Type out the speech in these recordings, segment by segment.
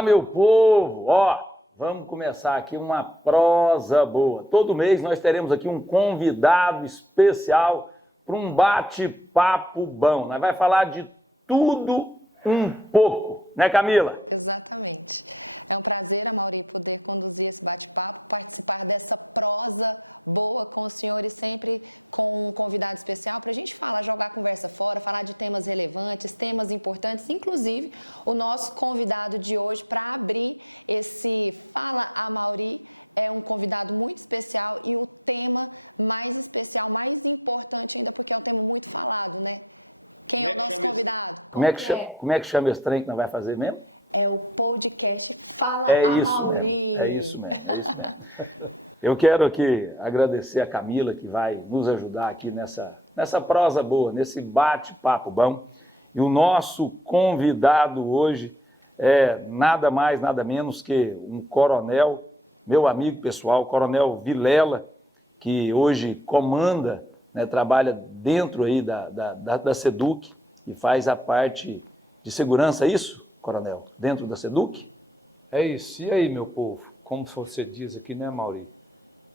Fala, meu povo! Ó, vamos começar aqui uma prosa boa. Todo mês nós teremos aqui um convidado especial para um bate-papo bom. Nós vamos falar de tudo um pouco, né, Camila? Exatamente. É um prazer, Amaury, poder conduzir esse bate-papo, participar dessa prosa boa com o senhor e sempre com um convidado especial para a gente falar, jogar a conversa fora, falar de temas relevantes, temas importantes, inclusive o nosso convidado de hoje para abrir esse Fala Amaury é um convidado muito especial e o tema mais especial, mais importante ainda, porque é um tema muito falado, né? Quem é o nosso convidado? Como é que chama esse trem que nós vai fazer mesmo? É o podcast Fala Amaury. É isso mesmo. Eu quero aqui agradecer a Camila, que vai nos ajudar aqui nessa prosa boa, nesse bate-papo bom. E o nosso convidado hoje é nada mais, nada menos que um coronel, meu amigo pessoal, Coronel Vilela, que hoje comanda, né, trabalha dentro aí da SEDUC e faz a parte de segurança, é isso, Coronel? Dentro da SEDUC? É isso. E aí, meu povo? Como você diz aqui, né, Amaury?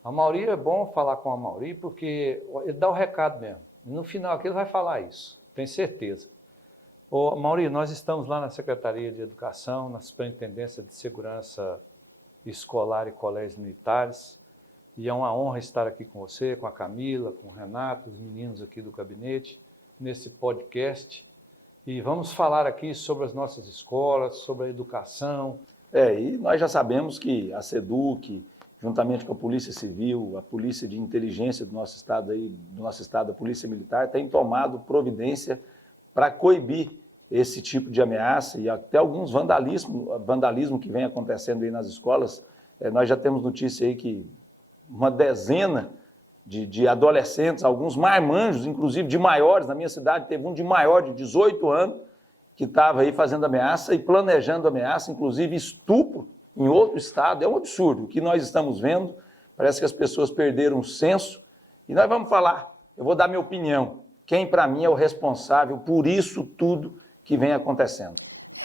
Amaury é bom falar com a Amaury porque ele dá o recado mesmo. No final aqui ele vai falar isso, tenho certeza. Ô, Amaury, nós estamos lá na Secretaria de Educação, na Superintendência de Segurança Escolar e Colégios Militares. E é uma honra estar aqui com você, com a Camila, com o Renato, os meninos aqui do gabinete, nesse podcast. E vamos falar aqui sobre as nossas escolas, sobre a educação. E nós já sabemos que a SEDUC, juntamente com a Polícia Civil, a Polícia de Inteligência do nosso estado, a Polícia Militar, tem tomado providência para coibir esse tipo de ameaça e até alguns vandalismo que vem acontecendo aí nas escolas. Nós já temos notícia aí que uma dezena de adolescentes, alguns marmanjos, inclusive de maiores, na minha cidade teve um de maior, de 18 anos, que estava aí fazendo ameaça e planejando ameaça, inclusive estupro em outro estado. É um absurdo o que nós estamos vendo, parece que as pessoas perderam o senso. E nós vamos falar, eu vou dar minha opinião, quem para mim é o responsável por isso tudo que vem acontecendo.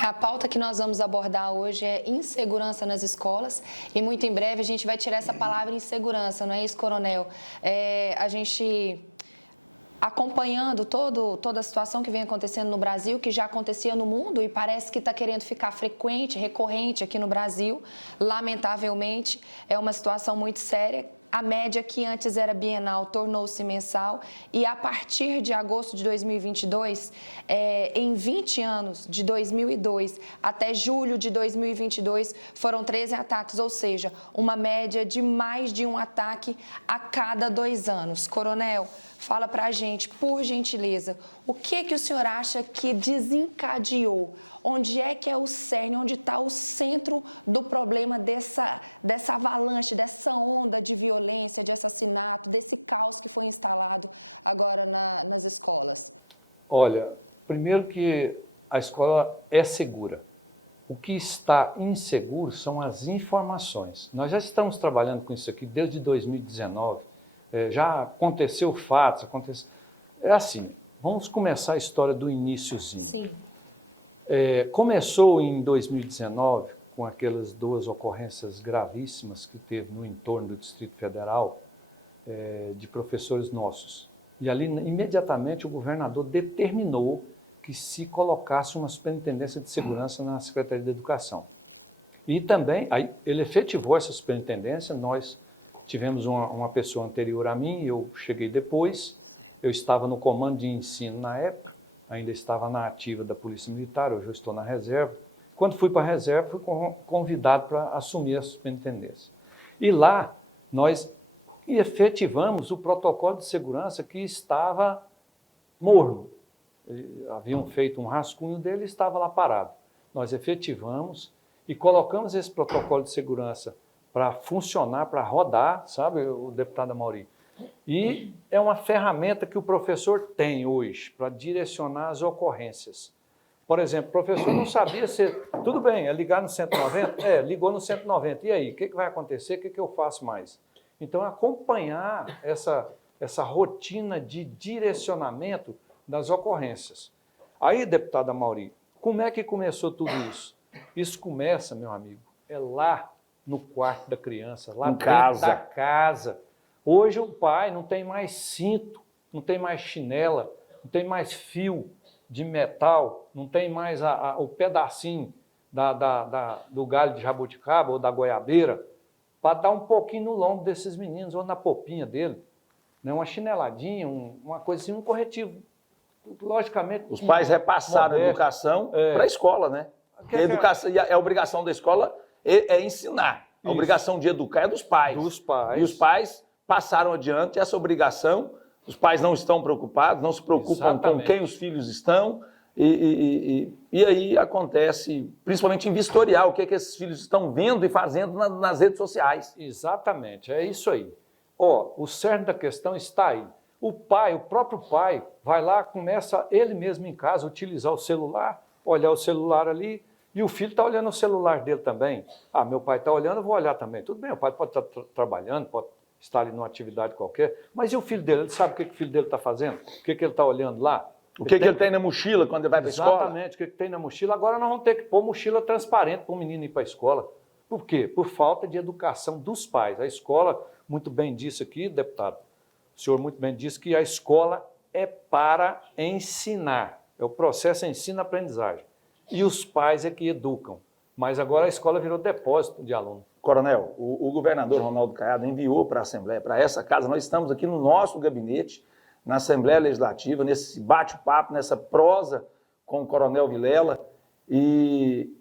A pauta que nós vamos abordar hoje é insegurança nas escolas e muito em breve a gente vai tirar essa palavra insegurança, não é isso, Coronel? A gente acompanhando toda a situação que vem acontecendo no Brasil, que já acontecia no mundo e parece que está querendo ficar frequente, recorrente aqui no Brasil, lamentavelmente, é uma situação muito séria. A média que antes era bienal tornou-se mensal e a partir de agosto de 2022, em 20 anos, de 2002 até julho de 2022, foram 13 ataques, ou seja, uma média de mais de um ataque a cada 2 anos. Coronel, fala pra gente, por gentileza, o que o senhor acha que desencadeou? Onde é que é o cerne, onde está o centro do problema dessa avalanche, dessa onda de violência, de assassinato, desse caos que foi instalado agora nas escolas? Olha, primeiro que a escola é segura. O que está inseguro são as informações. Nós já estamos trabalhando com isso aqui desde 2019. Já aconteceu fatos, É assim, vamos começar a história do iniciozinho. Sim. Começou em 2019, com aquelas 2 ocorrências gravíssimas que teve no entorno do Distrito Federal, de professores nossos. E ali, imediatamente, o governador determinou que se colocasse uma superintendência de segurança na Secretaria de Educação. E também, aí ele efetivou essa superintendência, nós tivemos uma pessoa anterior a mim, eu cheguei depois, eu estava no comando de ensino na época, ainda estava na ativa da Polícia Militar, hoje eu estou na reserva. Quando fui para a reserva, fui convidado para assumir a superintendência. E lá, nós efetivamos o protocolo de segurança que estava morno. Haviam feito um rascunho dele e estava lá parado. Nós efetivamos e colocamos esse protocolo de segurança para funcionar, para rodar, sabe, o deputado Amaury? E é uma ferramenta que o professor tem hoje para direcionar as ocorrências. Por exemplo, o professor não sabia se... Tudo bem, é ligar no 190? Ligou no 190. E aí, o que vai acontecer? O que eu faço mais? Então, acompanhar essa rotina de direcionamento das ocorrências. Aí, deputado Amaury, como é que começou tudo isso? Isso começa, meu amigo, é lá no quarto da criança, lá Em dentro casa. da casa. Hoje o pai não tem mais cinto, não tem mais chinela, não tem mais fio de metal, não tem mais o pedacinho do galho de jabuticaba ou da goiabeira para dar um pouquinho no lombo desses meninos ou na popinha dele. Né? Uma chineladinha, uma coisa assim, um corretivo. Logicamente. Os pais repassaram a educação para a escola, né? Porque a educação, e a obrigação da escola é ensinar. A Isso. obrigação de educar é dos pais. Dos pais. E os pais passaram adiante essa obrigação. Os pais não estão preocupados, não se preocupam Exatamente. com quem os filhos estão. E aí acontece, principalmente em vistorial, o que esses filhos estão vendo e fazendo nas redes sociais. Exatamente, é isso aí. Ó, o cerne da questão está aí. O próprio pai, vai lá, começa ele mesmo em casa a utilizar o celular, olhar o celular ali, e o filho está olhando o celular dele também. Ah, meu pai está olhando, eu vou olhar também. Tudo bem, o pai pode estar trabalhando, pode estar ali numa atividade qualquer, mas e o filho dele? Ele sabe o que o filho dele está fazendo? O que ele está olhando lá? O que ele tem na mochila quando ele vai para a escola? Exatamente, o que tem na mochila. Agora nós vamos ter que pôr mochila transparente para o menino ir para a escola. Por quê? Por falta de educação dos pais. A escola, muito bem disse aqui, deputado, o senhor muito bem disse que a escola é para ensinar. É o processo ensino-aprendizagem. E os pais é que educam. Mas agora a escola virou depósito de aluno. Coronel, o governador Ronaldo Caiado enviou para a Assembleia, para essa casa, nós estamos aqui no nosso gabinete, na Assembleia Legislativa, nesse bate-papo, nessa prosa com o Coronel Vilela, e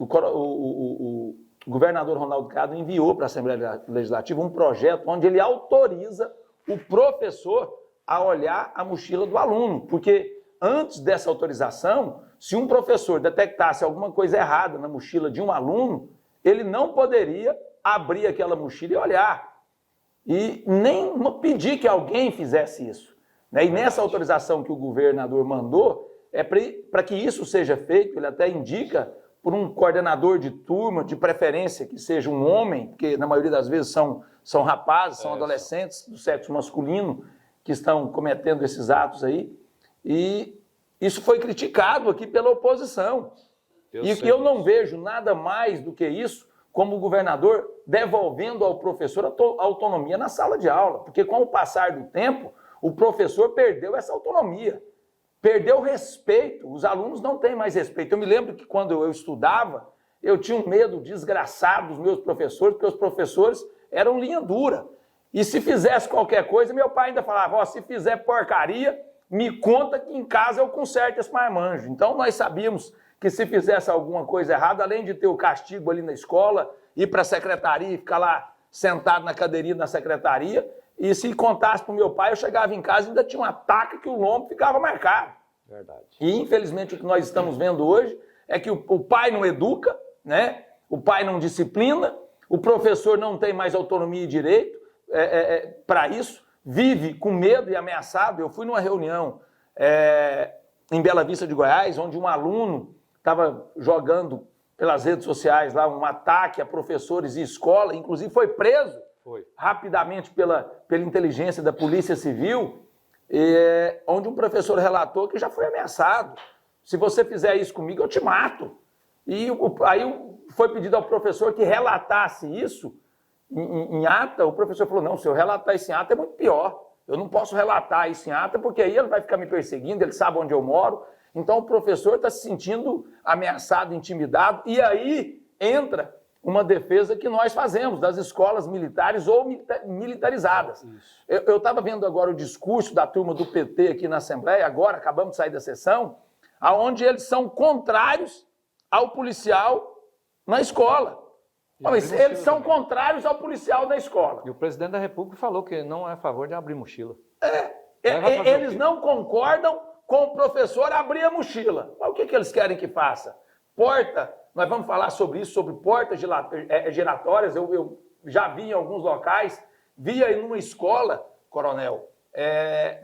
o governador Ronaldo Caiado enviou para a Assembleia Legislativa um projeto onde ele autoriza o professor a olhar a mochila do aluno, porque antes dessa autorização, se um professor detectasse alguma coisa errada na mochila de um aluno, ele não poderia abrir aquela mochila e olhar, e nem pedir que alguém fizesse isso. E nessa autorização que o governador mandou, é para que isso seja feito, ele até indica por um coordenador de turma, de preferência que seja um homem, porque na maioria das vezes são rapazes, são adolescentes do sexo masculino que estão cometendo esses atos aí, e isso foi criticado aqui pela oposição. E eu não vejo nada mais do que isso como o governador devolvendo ao professor a autonomia na sala de aula, porque com o passar do tempo, o professor perdeu essa autonomia, perdeu o respeito, os alunos não têm mais respeito. Eu me lembro que quando eu estudava, eu tinha um medo desgraçado dos meus professores, porque os professores eram linha dura. E se fizesse qualquer coisa, meu pai ainda falava, ó, se fizer porcaria, me conta que em casa eu conserto esse marmanjo. Então nós sabíamos que se fizesse alguma coisa errada, além de ter o castigo ali na escola, ir para a secretaria e ficar lá sentado na cadeirinha da secretaria, e se contasse para o meu pai, eu chegava em casa e ainda tinha um ataque que o lombo ficava marcado. Verdade. E infelizmente o que nós estamos vendo hoje é que o pai não educa, né? O pai não disciplina, o professor não tem mais autonomia e direito para isso, vive com medo e ameaçado. Eu fui numa reunião em Bela Vista de Goiás, onde um aluno estava jogando pelas redes sociais lá um ataque a professores e escola, inclusive foi preso rapidamente pela inteligência da Polícia Civil, onde um professor relatou que já foi ameaçado. Se você fizer isso comigo, eu te mato. E aí foi pedido ao professor que relatasse isso em ata. O professor falou, não, se eu relatar isso em ata é muito pior. Eu não posso relatar isso em ata, porque aí ele vai ficar me perseguindo, ele sabe onde eu moro. Então o professor está se sentindo ameaçado, intimidado, e aí entra uma defesa que nós fazemos das escolas militares ou militarizadas. Eu estava vendo agora o discurso da turma do PT aqui na Assembleia, agora acabamos de sair da sessão, onde eles são contrários ao policial na escola. Mas eles são contrários ao policial na escola. E o presidente da República falou que não é a favor de abrir mochila. Eles não concordam com o professor abrir a mochila. Mas o que eles querem que faça? Nós vamos falar sobre isso, sobre portas giratórias. Eu já vi em alguns locais, vi aí numa escola, coronel,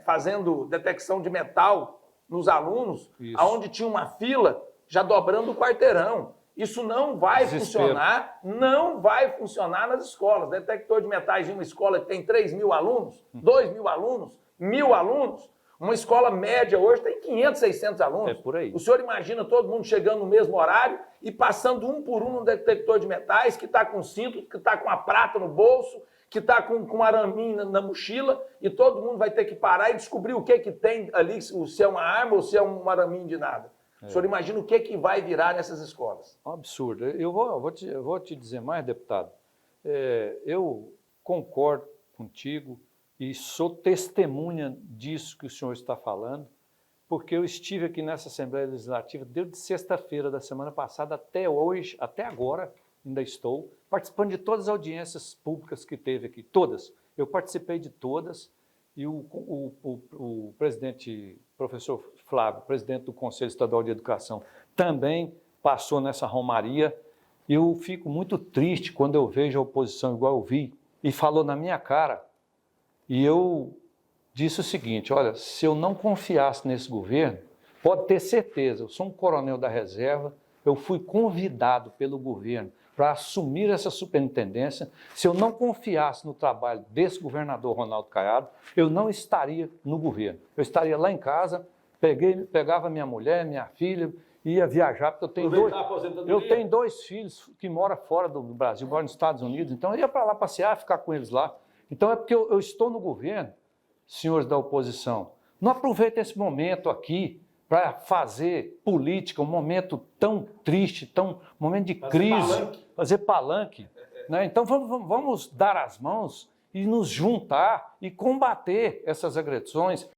fazendo detecção de metal nos alunos, onde tinha uma fila já dobrando o quarteirão. Isso não vai funcionar, não vai funcionar nas escolas. Detector de metais em uma escola que tem 3.000 alunos, 2.000 alunos, 1.000 alunos, Uma escola média hoje tem 500, 600 alunos. É por aí. O senhor imagina todo mundo chegando no mesmo horário e passando um por um no detector de metais, que está com cinto, que está com a prata no bolso, que está com um araminho na mochila, e todo mundo vai ter que parar e descobrir o que tem ali, se é uma arma ou se é um araminho de nada. O senhor imagina o que vai virar nessas escolas? Um absurdo. Eu vou te dizer mais, deputado. Eu concordo contigo e sou testemunha disso que o senhor está falando, porque eu estive aqui nessa Assembleia Legislativa desde sexta-feira da semana passada até hoje, até agora, ainda estou, participando de todas as audiências públicas que teve aqui, todas. Eu participei de todas e o presidente, professor Flávio, presidente do Conselho Estadual de Educação, também passou nessa romaria. Eu fico muito triste quando eu vejo a oposição igual eu vi e falou na minha cara. E eu disse o seguinte, olha, se eu não confiasse nesse governo, pode ter certeza, eu sou um coronel da reserva, eu fui convidado pelo governo para assumir essa superintendência. Se eu não confiasse no trabalho desse governador Ronaldo Caiado, eu não estaria no governo. Eu estaria lá em casa, pegava minha mulher, minha filha, ia viajar, porque eu tenho dois filhos que moram fora do Brasil, moram nos Estados Unidos, então eu ia para lá passear, ficar com eles lá. Então é porque eu estou no governo, senhores da oposição, não aproveitem esse momento aqui para fazer política, um momento tão triste, um momento de crise, fazer palanque. Né? Então vamos dar as mãos e nos juntar e combater essas agressões.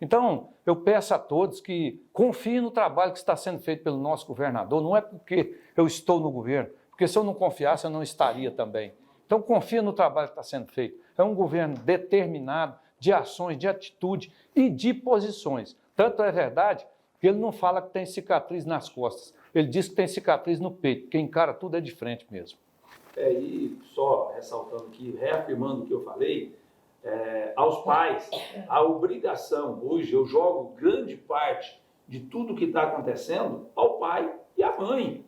Então, eu peço a todos que confiem no trabalho que está sendo feito pelo nosso governador, não é porque eu estou no governo, porque se eu não confiasse, eu não estaria também. Então, confia no trabalho que está sendo feito. É um governo determinado, de ações, de atitude e de posições. Tanto é verdade que ele não fala que tem cicatriz nas costas, ele diz que tem cicatriz no peito, quem encara tudo é de frente mesmo. E só ressaltando aqui, reafirmando o que eu falei, aos pais, a obrigação, hoje eu jogo grande parte de tudo que está acontecendo ao pai e à mãe.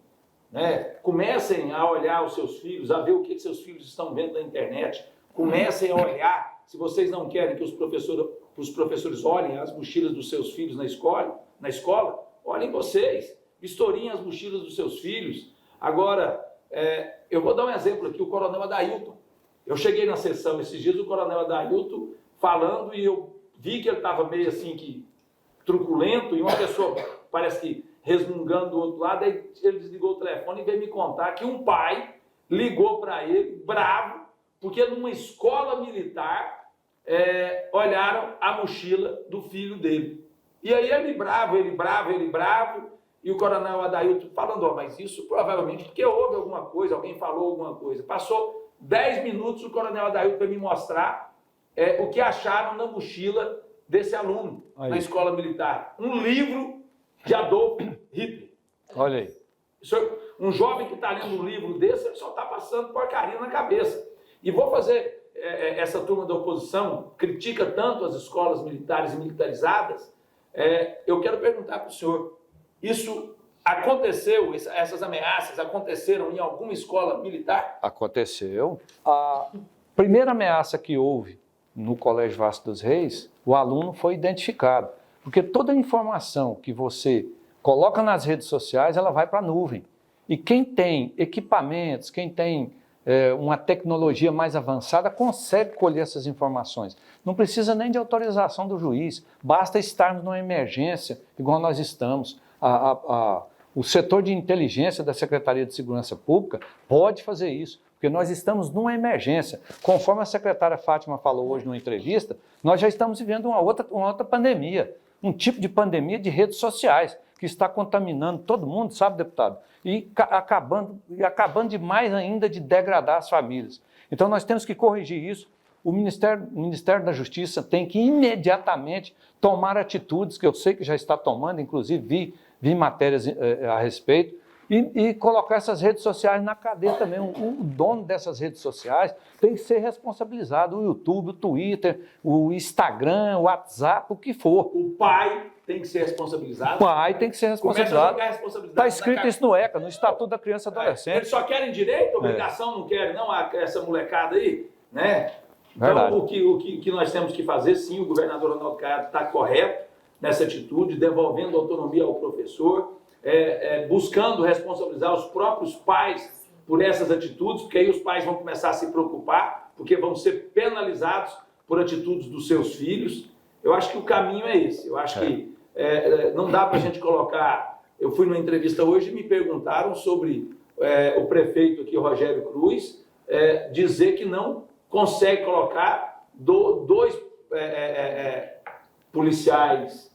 Né? Comecem a olhar os seus filhos, a ver o que seus filhos estão vendo na internet. Comecem a olhar, se vocês não querem que os professores olhem as mochilas dos seus filhos na escola, olhem vocês, vistoriem as mochilas dos seus filhos. Agora, eu vou dar um exemplo aqui, o coronel Adailton. Eu cheguei na sessão esses dias, o coronel Adailton falando, e eu vi que ele estava meio assim, que truculento, e uma pessoa parece que resmungando do outro lado, aí ele desligou o telefone e veio me contar que um pai ligou para ele, bravo, porque numa escola militar olharam a mochila do filho dele. E aí ele bravo, e o coronel Adailton falando, mas isso provavelmente porque houve alguma coisa, alguém falou alguma coisa. Passou 10 minutos, o coronel Adailton foi me mostrar o que acharam na mochila desse aluno na escola militar. Um livro de Adolf Hitler. Olha aí. Um jovem que está lendo um livro desse, ele só está passando porcaria na cabeça. E vou fazer, essa turma da oposição critica tanto as escolas militares e militarizadas, eu quero perguntar para o senhor, isso aconteceu, essas ameaças aconteceram em alguma escola militar? Aconteceu. A primeira ameaça que houve no Colégio Vasco dos Reis, o aluno foi identificado. Porque toda a informação que você coloca nas redes sociais, ela vai para a nuvem. E quem tem equipamentos, quem tem uma tecnologia mais avançada, consegue colher essas informações. Não precisa nem de autorização do juiz, basta estarmos numa emergência, igual nós estamos. O setor de inteligência da Secretaria de Segurança Pública pode fazer isso, porque nós estamos numa emergência. Conforme a secretária Fátima falou hoje numa entrevista, nós já estamos vivendo uma outra pandemia, um tipo de pandemia de redes sociais, que está contaminando todo mundo, sabe, deputado? E acabando demais ainda de degradar as famílias. Então nós temos que corrigir isso. O Ministério da Justiça tem que imediatamente tomar atitudes, que eu sei que já está tomando, inclusive vi matérias a respeito, e colocar essas redes sociais na cadeia também. O dono dessas redes sociais tem que ser responsabilizado. O YouTube, o Twitter, o Instagram, o WhatsApp, o que for. O pai tem que ser responsabilizado? O pai tem que ser responsabilizado. Está escrito isso no ECA, no Estatuto da Criança e Adolescente. Eles só querem direito, obrigação não querem, não, essa molecada aí, né? Verdade. Então, o que nós temos que fazer, sim, o governador Ronaldo Caiado está correto nessa atitude, devolvendo autonomia ao professor, buscando responsabilizar os próprios pais por essas atitudes, porque aí os pais vão começar a se preocupar, porque vão ser penalizados por atitudes dos seus filhos. Eu acho que o caminho é esse. Eu acho que não dá para a gente colocar... Eu fui numa entrevista hoje e me perguntaram sobre o prefeito aqui, Rogério Cruz, dizer que não consegue colocar dois policiais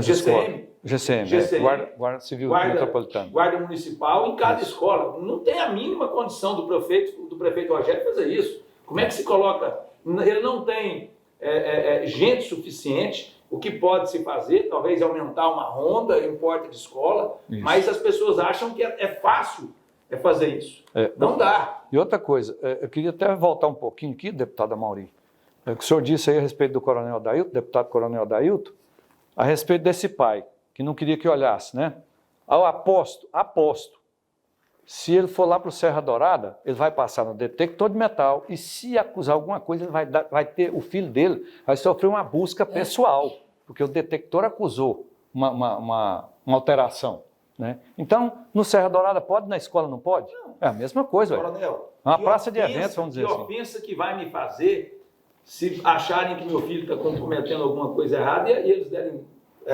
GCM, Guarda Civil Metropolitana. Guarda Municipal em cada escola. Não tem a mínima condição do prefeito Rogério fazer isso. Como é que se coloca? Ele não tem gente suficiente. O que pode se fazer, talvez aumentar uma ronda em porta de escola, mas as pessoas acham que é fácil fazer isso. Não dá. E outra coisa, eu queria até voltar um pouquinho aqui, deputado Amaury. O que o senhor disse aí a respeito do Coronel Adailton, deputado Coronel Adailton, a respeito desse pai, que não queria que olhasse, né? Eu aposto, se ele for lá para o Serra Dourada, ele vai passar no detector de metal e se acusar alguma coisa, ele vai ter, o filho dele vai sofrer uma busca pessoal, porque o detector acusou uma alteração, né? Então, no Serra Dourada pode, na escola não pode? É a mesma coisa, velho. Coronel, uma praça de eventos, vamos dizer assim. Que ofensa que vai me fazer se acharem que meu filho está cometendo alguma coisa errada e eles derem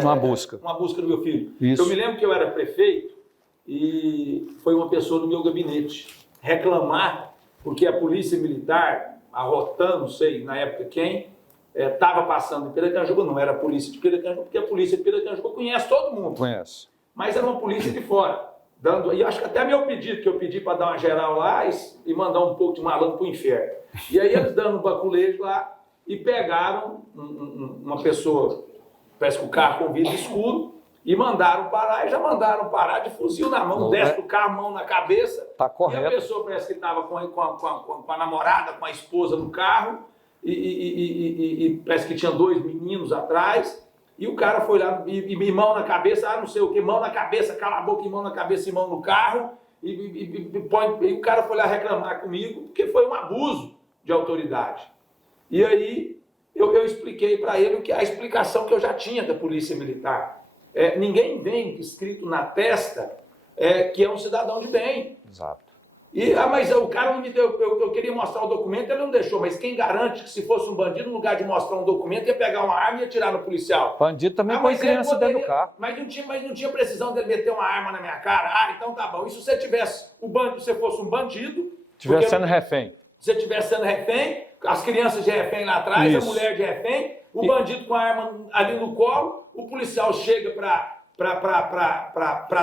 uma busca do meu filho. Isso. Eu me lembro que eu era prefeito e foi uma pessoa do meu gabinete reclamar porque a polícia militar, a Rotan, não sei na época quem, estava passando em Piracanjuba, não era a polícia de Piracanjuba, porque a polícia de Piracanjuba conhece todo mundo. Conhece. Mas era uma polícia de fora. E acho que até meu pedido, que eu pedi para dar uma geral lá e mandar um pouco de malandro para o inferno. E aí eles dando um baculejo lá e pegaram uma pessoa, parece que o carro com vidro escuro, e mandaram parar, e já mandaram parar de fuzil na mão, desce do carro, mão na cabeça. Tá correto. E a pessoa parece que estava com a namorada, com a esposa no carro, e parece que tinha 2 meninos atrás. E o cara foi lá, e mão na cabeça, não sei o que, mão na cabeça, cala a boca, e mão na cabeça e mão no carro. E o cara foi lá reclamar comigo, porque foi um abuso de autoridade. E aí eu expliquei para ele a explicação que eu já tinha da Polícia Militar. Ninguém vem escrito na testa que é um cidadão de bem. Exato. Mas o cara não me deu, eu queria mostrar o documento, ele não deixou, mas quem garante que se fosse um bandido, no lugar de mostrar um documento, ia pegar uma arma e ia atirar no policial? Bandido também põe criança dentro do carro. Mas não tinha precisão dele meter uma arma na minha cara. Então tá bom. E se você tivesse, se fosse um bandido... Estivesse sendo refém. Se você estivesse sendo refém, as crianças de refém lá atrás, Isso. A mulher de refém, o bandido com a arma ali no colo, o policial chega para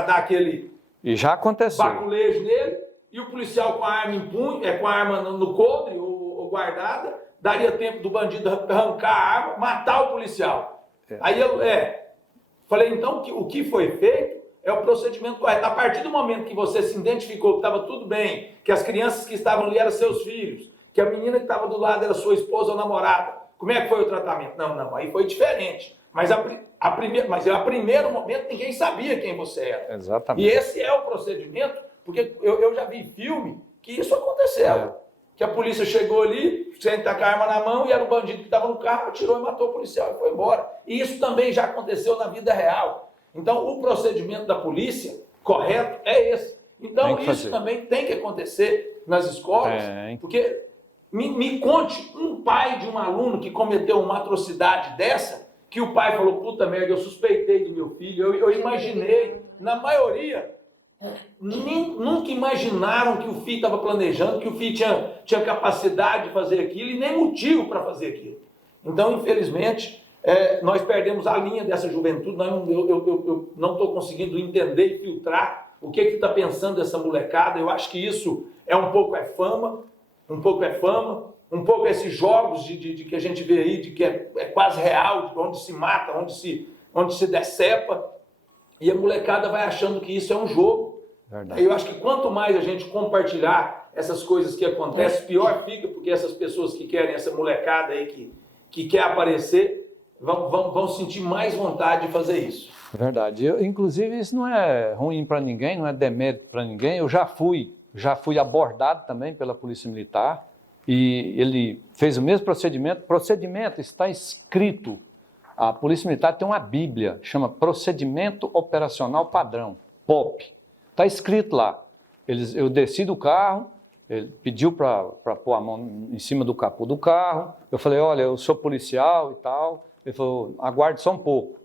dar aquele... E já aconteceu. Baculejo nele. E o policial com a arma em punho, com a arma no coldre ou guardada, daria tempo do bandido arrancar a arma, matar o policial. Aí eu falei, então, o que foi feito é o procedimento correto. A partir do momento que você se identificou que estava tudo bem, que as crianças que estavam ali eram seus filhos, que a menina que estava do lado era sua esposa ou namorada, como é que foi o tratamento? Não, aí foi diferente. Mas a primeiro momento ninguém sabia quem você era. Exatamente. E esse é o procedimento. Porque eu já vi filme que isso aconteceu. Que a polícia chegou ali, sem estar com a arma na mão, e era o bandido que estava no carro, atirou e matou o policial e foi embora. E isso também já aconteceu na vida real. Então, o procedimento da polícia correto é esse. Então, isso também tem que acontecer nas escolas. Porque me conte um pai de um aluno que cometeu uma atrocidade dessa, que o pai falou, puta merda, eu suspeitei de meu filho, eu imaginei, na maioria... Nunca imaginaram que o filho estava planejando, que o filho tinha capacidade de fazer aquilo e nem motivo para fazer aquilo. Então, infelizmente, nós perdemos a linha dessa juventude. Eu não estou conseguindo entender e filtrar o que está pensando essa molecada. Eu acho que isso um pouco é fama, um pouco esses jogos de que a gente vê aí, de que é quase real, onde se mata, onde se decepa. E a molecada vai achando que isso é um jogo. Verdade. Eu acho que quanto mais a gente compartilhar essas coisas que acontecem, pior fica, porque essas pessoas que querem, essa molecada aí que quer aparecer, vão sentir mais vontade de fazer isso. Verdade. Inclusive, isso não é ruim para ninguém, não é demérito para ninguém. Eu já fui abordado também pela Polícia Militar e ele fez o mesmo procedimento. Procedimento está escrito. A Polícia Militar tem uma Bíblia, chama Procedimento Operacional Padrão, POP. Está escrito lá. Eu desci do carro, ele pediu para pôr a mão em cima do capô do carro. Eu falei, olha, eu sou policial e tal. Ele falou, aguarde só um pouco.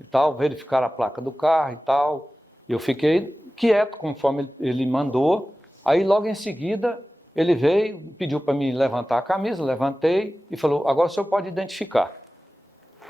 E tal, verificar a placa do carro e tal. Eu fiquei quieto, conforme ele mandou. Aí, logo em seguida, ele veio, pediu para mim levantar a camisa, levantei e falou, agora o senhor pode identificar.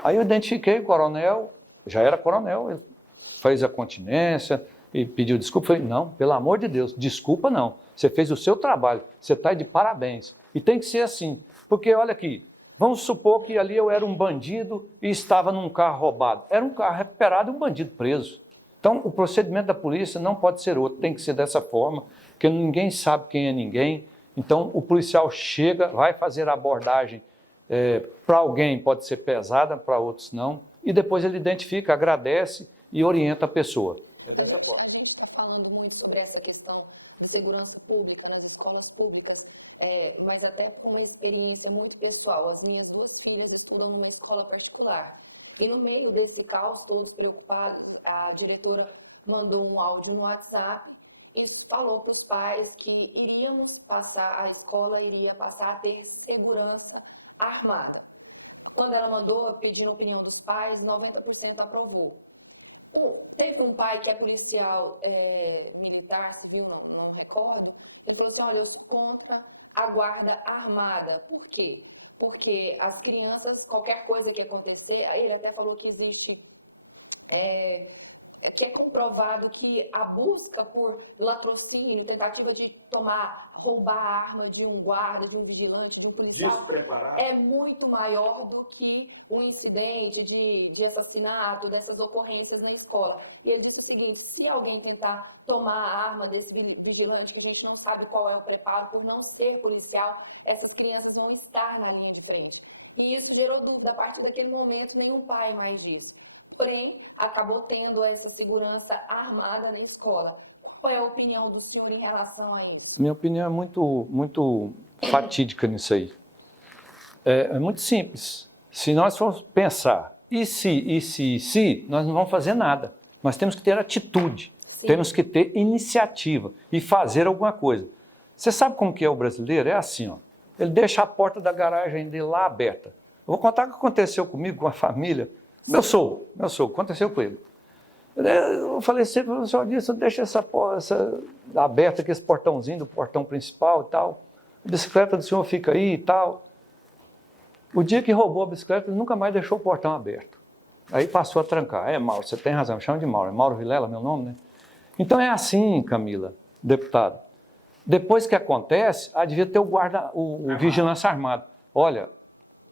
Aí eu identifiquei o coronel, já era coronel, ele fez a continência e pediu desculpa. Falei, não, pelo amor de Deus, desculpa não. Você fez o seu trabalho, você está de parabéns. E tem que ser assim, porque olha aqui, vamos supor que ali eu era um bandido e estava num carro roubado. Era um carro recuperado e um bandido preso. Então, o procedimento da polícia não pode ser outro, tem que ser dessa forma, porque ninguém sabe quem é ninguém. Então, o policial chega, vai fazer a abordagem, para alguém pode ser pesada, para outros não, e depois ele identifica, agradece e orienta a pessoa. A gente está falando muito sobre essa questão de segurança pública nas escolas públicas, mas até por uma experiência muito pessoal. As minhas 2 filhas estudam numa escola particular. E no meio desse caos, todos preocupados, a diretora mandou um áudio no WhatsApp e falou para os pais que a escola iria passar a ter segurança armada. Quando ela mandou, pedindo a opinião dos pais, 90% aprovou. Teve um pai que é policial militar, civil, não recordo, ele falou assim, olha, eu sou contra a guarda armada. Por quê? Porque as crianças, qualquer coisa que acontecer, ele até falou que existe... que é comprovado que a busca por latrocínio, tentativa de roubar a arma de um guarda, de um vigilante, de um policial, é muito maior do que um incidente de assassinato, dessas ocorrências na escola. E ele disse o seguinte, se alguém tentar tomar a arma desse vigilante, que a gente não sabe qual é o preparo, por não ser policial, essas crianças vão estar na linha de frente. E isso gerou dúvida. A partir daquele momento, nenhum pai mais disse. Porém, acabou tendo essa segurança armada na escola. Qual é a opinião do senhor em relação a isso? Minha opinião é muito fatídica nisso aí. É muito simples. Se nós formos pensar, e se, nós não vamos fazer nada. Nós temos que ter atitude, Sim. Temos que ter iniciativa e fazer alguma coisa. Você sabe como que é o brasileiro? É assim, ó. Ele deixa a porta da garagem dele lá aberta. Eu vou contar o que aconteceu comigo, com a família. Meu sogro, aconteceu com ele. Eu falei sempre, o senhor disse, deixa essa porta aberta, aqui, esse portãozinho do portão principal e tal. A bicicleta do senhor fica aí e tal. O dia que roubou a bicicleta, ele nunca mais deixou o portão aberto. Aí passou a trancar. Mauro, você tem razão, chama de Mauro. É Mauro Vilela, meu nome, né? Então é assim, Camila, deputado. Depois que acontece, devia ter o vigilância armado. Olha,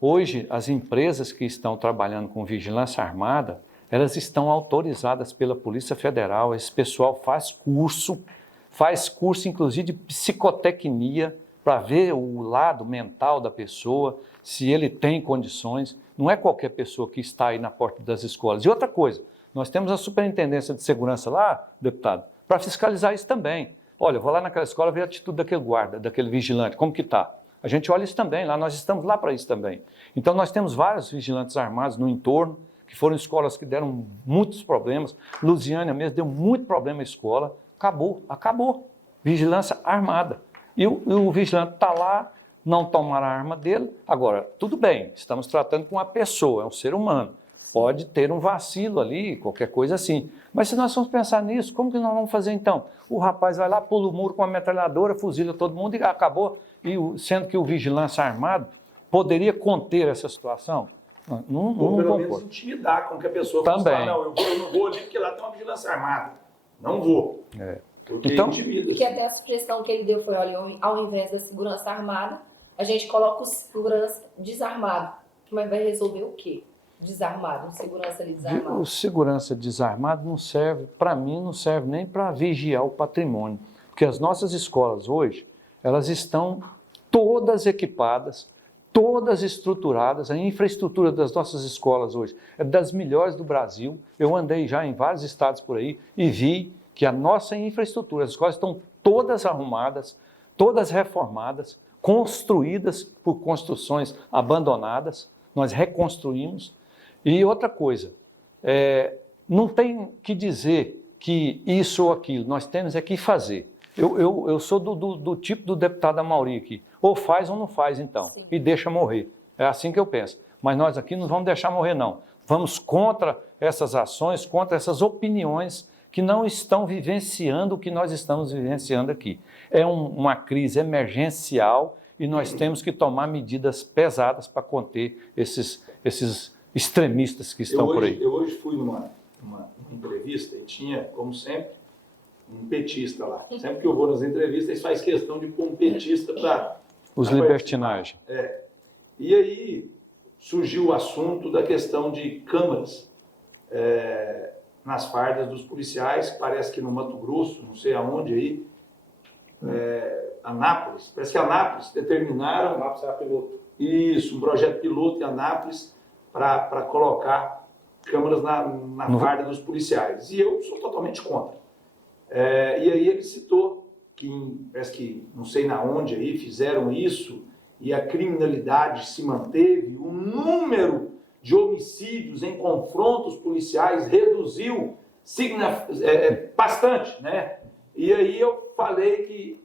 hoje as empresas que estão trabalhando com vigilância armada, elas estão autorizadas pela Polícia Federal. Esse pessoal faz curso inclusive de psicotecnia, para ver o lado mental da pessoa, se ele tem condições. Não é qualquer pessoa que está aí na porta das escolas. E outra coisa, nós temos a Superintendência de Segurança lá, deputado, para fiscalizar isso também. Olha, eu vou lá naquela escola ver a atitude daquele guarda, daquele vigilante, como que está. A gente olha isso também, lá nós estamos lá para isso também. Então nós temos vários vigilantes armados no entorno, que foram escolas que deram muitos problemas. Lusiânia mesmo deu muito problema à escola. Acabou. Vigilância armada. E o vigilante está lá, não tomaram a arma dele. Agora, tudo bem, estamos tratando com uma pessoa, é um ser humano. Sim. Pode ter um vacilo ali, qualquer coisa assim. Mas se nós vamos pensar nisso, como que nós vamos fazer então? O rapaz vai lá, pula o muro com uma metralhadora, fuzila todo mundo e acabou. Sendo que o vigilância armado poderia conter essa situação? Ou pelo menos intimidar com que a pessoa também. Fala, não, eu não vou ali porque lá tem uma vigilância armada. Não vou. Então, porque até a sugestão que ele deu foi, olha, ao invés da segurança armada, a gente coloca o segurança desarmado. Mas vai resolver o quê? Desarmado, um segurança ali desarmado. O segurança desarmado não serve, para mim, não serve nem para vigiar o patrimônio. Porque as nossas escolas hoje, elas estão todas equipadas, todas estruturadas. A infraestrutura das nossas escolas hoje é das melhores do Brasil. Eu andei já em vários estados por aí e vi que a nossa infraestrutura, as escolas estão todas arrumadas, todas reformadas, construídas por construções abandonadas, nós reconstruímos. E outra coisa, não tem que dizer que isso ou aquilo, nós temos é que fazer. Eu sou do tipo do deputado Amaury aqui, ou faz ou não faz então, Sim. e deixa morrer. É assim que eu penso. Mas nós aqui não vamos deixar morrer não. Vamos contra essas ações, contra essas opiniões que não estão vivenciando o que nós estamos vivenciando aqui. É uma crise emergencial e nós temos que tomar medidas pesadas para conter esses extremistas que estão por aí. Eu hoje fui numa entrevista e tinha, como sempre, um petista lá. Sempre que eu vou nas entrevistas, eles fazem questão de pôr um petista para... Os libertinagens. E aí surgiu o assunto da questão de câmaras nas fardas dos policiais, parece que no Mato Grosso, não sei aonde aí, Anápolis, parece que Anápolis determinaram... Anápolis é a piloto. Isso, um projeto piloto em Anápolis para colocar câmaras na farda dos policiais. E eu sou totalmente contra. E aí ele citou que, parece que, não sei na onde aí, fizeram isso e a criminalidade se manteve, o número de homicídios em confrontos policiais reduziu bastante, né? E aí eu falei que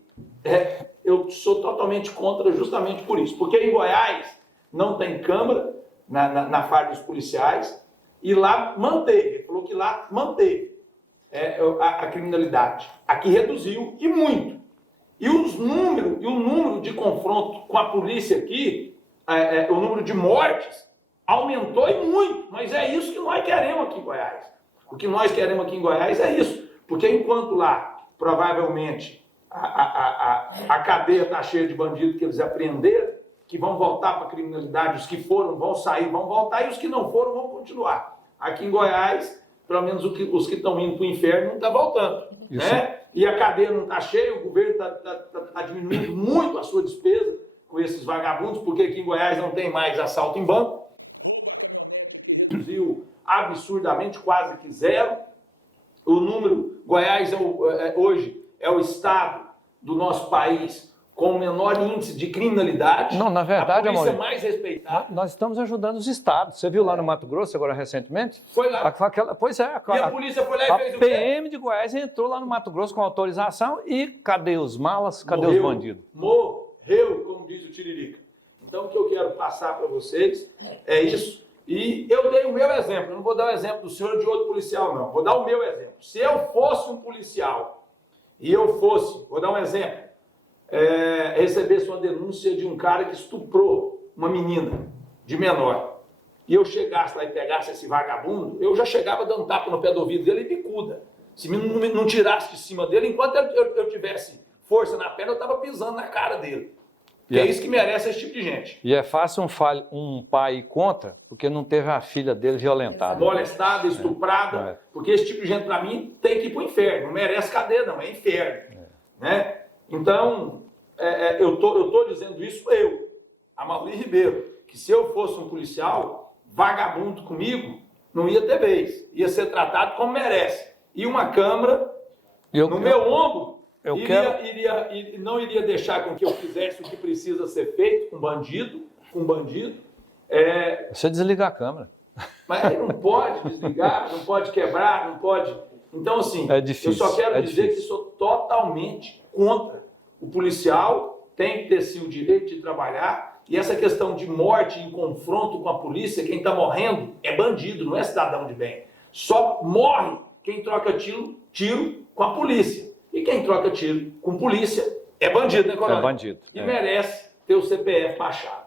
eu sou totalmente contra justamente por isso, porque em Goiás não tem câmara na farda dos policiais e lá manteve, ele falou que lá manteve a criminalidade, aqui reduziu e muito. E o número de confronto com a polícia aqui, o número de mortes aumentou e muito, mas é isso que nós queremos aqui em Goiás. O que nós queremos aqui em Goiás é isso, porque enquanto lá, provavelmente, a cadeia está cheia de bandidos que eles apreenderam, que vão voltar para a criminalidade, os que foram vão sair, vão voltar, e os que não foram vão continuar. Aqui em Goiás, pelo menos os que estão indo para o inferno não estão voltando. Né? E a cadeia não está cheia, o governo está diminuindo muito a sua despesa com esses vagabundos, porque aqui em Goiás não tem mais assalto em banco, roubo a caminhonete aqui reduziu absurdamente, quase que zero. O número, Goiás hoje é o estado do nosso país com o menor índice de criminalidade. Não, na verdade, a polícia Amaury, mais respeitada. Nós estamos ajudando os estados. Você viu lá no Mato Grosso, agora recentemente? Foi lá. Pois é. E a polícia foi lá e a fez o quê? PM de Goiás entrou lá no Mato Grosso com autorização e cadê os malas, cadê os bandidos? Morreu, como diz o Tiririca. Então, o que eu quero passar para vocês é isso. E eu dei o meu exemplo. Eu não vou dar o exemplo do senhor ou de outro policial, não. Vou dar o meu exemplo. Se eu fosse um policial e eu fosse, vou dar um exemplo, recebesse uma denúncia de um cara que estuprou uma menina de menor, e eu chegasse lá e pegasse esse vagabundo, eu já chegava dando tapa no pé do ouvido dele e bicuda. Se não tirasse de cima dele, enquanto eu tivesse força na perna, eu estava pisando na cara dele. E é isso que merece esse tipo de gente. E é fácil um pai ir contra, porque não teve a filha dele violentada. Molestada, estuprada, porque esse tipo de gente, para mim, tem que ir para o inferno. Não merece cadeia, não, é inferno. Né? Então, eu tô dizendo isso Amaury Ribeiro, que se eu fosse um policial, vagabundo comigo, não ia ter vez. Ia ser tratado como merece. E uma câmara no meu ombro não iria deixar com que eu fizesse o que precisa ser feito com bandido. Você desliga a câmera. Mas ele não pode desligar, não pode quebrar, não pode... Então, assim, difícil, eu só quero dizer que sou totalmente contra. O policial tem que ter, sim, o direito de trabalhar, e essa questão de morte em confronto com a polícia, quem está morrendo é bandido, não é cidadão de bem. Só morre quem troca tiro com a polícia. E quem troca tiro com polícia é bandido, né, coronel? É bandido. E merece ter o CPF baixado.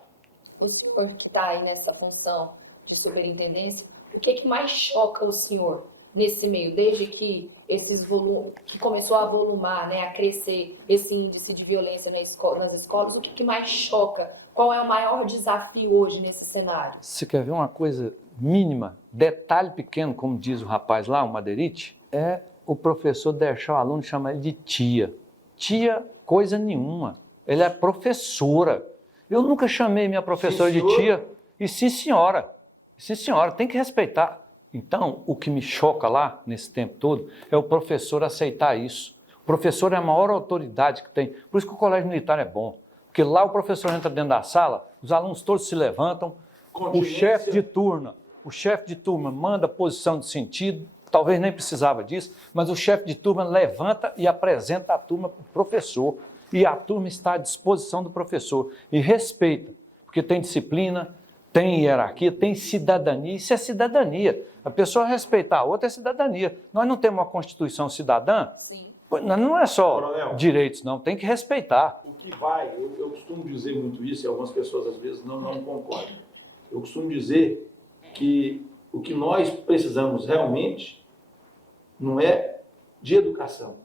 O senhor que está aí nessa função de superintendência, o que mais choca o senhor nesse meio, desde que que começou a volumar, né, a crescer esse índice de violência nas escolas, o que mais choca? Qual é o maior desafio hoje nesse cenário? Você quer ver uma coisa mínima, detalhe pequeno, como diz o rapaz lá, o Madeirite, é o professor deixar o aluno chamar ele de tia. Tia, coisa nenhuma. Ele é professora. Eu nunca chamei minha professora de tia. E sim, senhora. Sim, senhora, tem que respeitar. Então, o que me choca lá, nesse tempo todo, é o professor aceitar isso. O professor é a maior autoridade que tem. Por isso que o colégio militar é bom. Porque lá o professor entra dentro da sala, os alunos todos se levantam, o chefe de turma manda posição de sentido, talvez nem precisava disso, mas o chefe de turma levanta e apresenta a turma para o professor. E a turma está à disposição do professor. E respeita, porque tem disciplina, tem hierarquia, tem cidadania. Isso é cidadania. A pessoa respeitar a outra é cidadania. Nós não temos uma Constituição cidadã? Sim. Não é só Coronel, direitos, não. Tem que respeitar. O que vai, eu costumo dizer muito isso, e algumas pessoas às vezes não concordam. Eu costumo dizer que o que nós precisamos realmente não é de educação,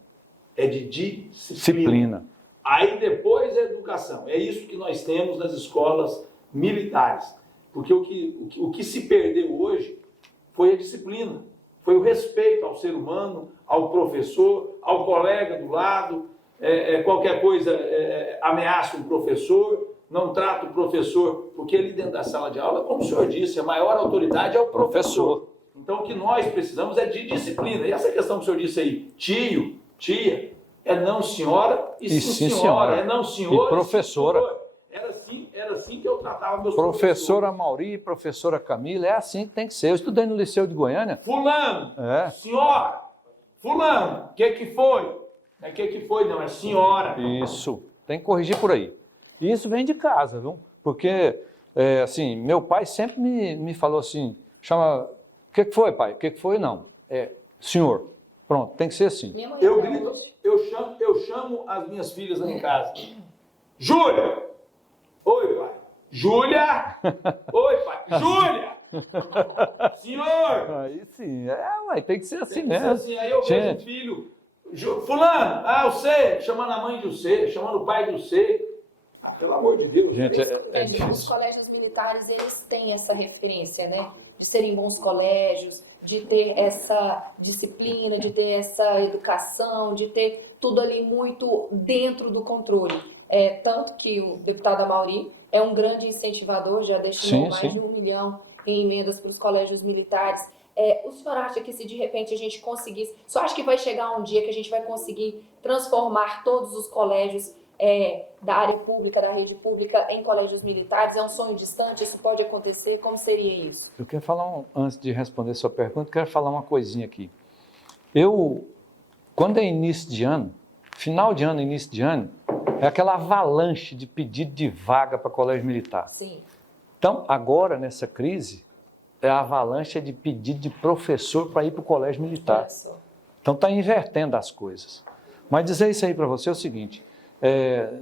é de disciplina. Aí depois a educação. É isso que nós temos nas escolas militares. Porque o que se perdeu hoje foi a disciplina, foi o respeito ao ser humano, ao professor, ao colega do lado. Qualquer coisa ameaça o professor, não trata o professor, porque ali dentro da sala de aula, como o senhor disse, a maior autoridade é o professor. Então o que nós precisamos é de disciplina. E essa questão que o senhor disse aí, tio, tia, é não senhora e sim senhora, é não senhor e professora. E senhor. Era assim que eu tratava meus Professora professores. Mauri, professora Camila, é assim que tem que ser. Eu estudei no Liceu de Goiânia. Fulano, senhora, fulano, o que foi? Não é que foi, não, é senhora. Isso, tem que corrigir por aí. E isso vem de casa, viu? Porque, assim, meu pai sempre me falou assim, chama, o que foi, pai? O que foi? Não, senhor. Pronto, tem que ser assim. Minha mãe Eu até grito, hoje. eu chamo as minhas filhas lá em casa. Júlia! Oi, pai. Júlia! Oi, pai. Júlia! Senhor! Aí sim, mas tem que ser assim, Tem que né? ser assim. Aí eu vejo um filho, fulano, você, chamando a mãe de você, chamando o pai de você. Pelo amor de Deus, gente. Os colégios militares, eles têm essa referência, né? De serem bons colégios, de ter essa disciplina, de ter essa educação, de ter tudo ali muito dentro do controle. Tanto que o deputado Amaury é um grande incentivador, já destinou mais de 1 milhão em emendas para os colégios militares. O senhor acha que se de repente a gente conseguisse... O senhor acha que vai chegar um dia que a gente vai conseguir transformar todos os colégios da área pública, da rede pública, em colégios militares? É um sonho distante? Isso pode acontecer? Como seria isso? Eu quero falar, antes de responder a sua pergunta, quero falar uma coisinha aqui. Quando é início de ano, final de ano, início de ano, é aquela avalanche de pedido de vaga para colégio militar. Sim. Então, agora, nessa crise, a avalanche de pedido de professor para ir para o colégio militar. Olha só. Então, está invertendo as coisas. Mas dizer isso aí para você é o seguinte...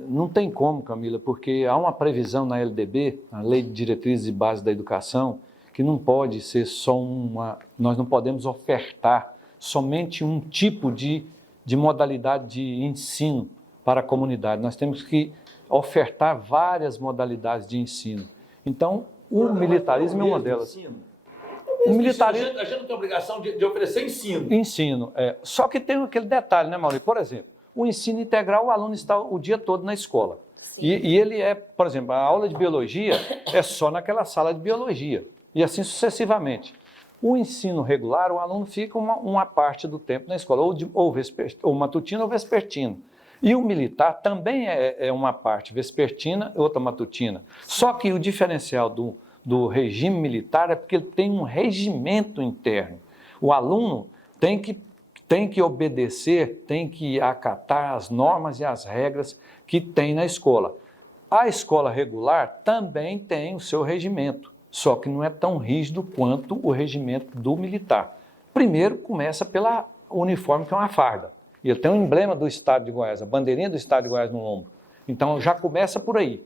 não tem como, Camila, porque há uma previsão na LDB, a Lei de Diretrizes e Bases da Educação, que não pode ser só nós não podemos ofertar somente um tipo de modalidade de ensino para a comunidade. Nós temos que ofertar várias modalidades de ensino. Então, o militarismo é uma delas. O militarismo... A gente não tem obrigação de oferecer ensino. Ensino, Só que tem aquele detalhe, né, Maurício? Por exemplo, o ensino integral, o aluno está o dia todo na escola. Sim. E ele por exemplo, a aula de biologia é só naquela sala de biologia. E assim sucessivamente. O ensino regular, o aluno fica uma parte do tempo na escola, ou matutino ou vespertino. E o militar também é uma parte vespertina e outra matutina. Só que o diferencial do regime militar é porque ele tem um regimento interno. O aluno tem que obedecer, tem que acatar as normas e as regras que tem na escola. A escola regular também tem o seu regimento, só que não é tão rígido quanto o regimento do militar. Primeiro começa pela uniforme, que é uma farda. E ele tem um emblema do Estado de Goiás, a bandeirinha do Estado de Goiás no lombo. Então já começa por aí.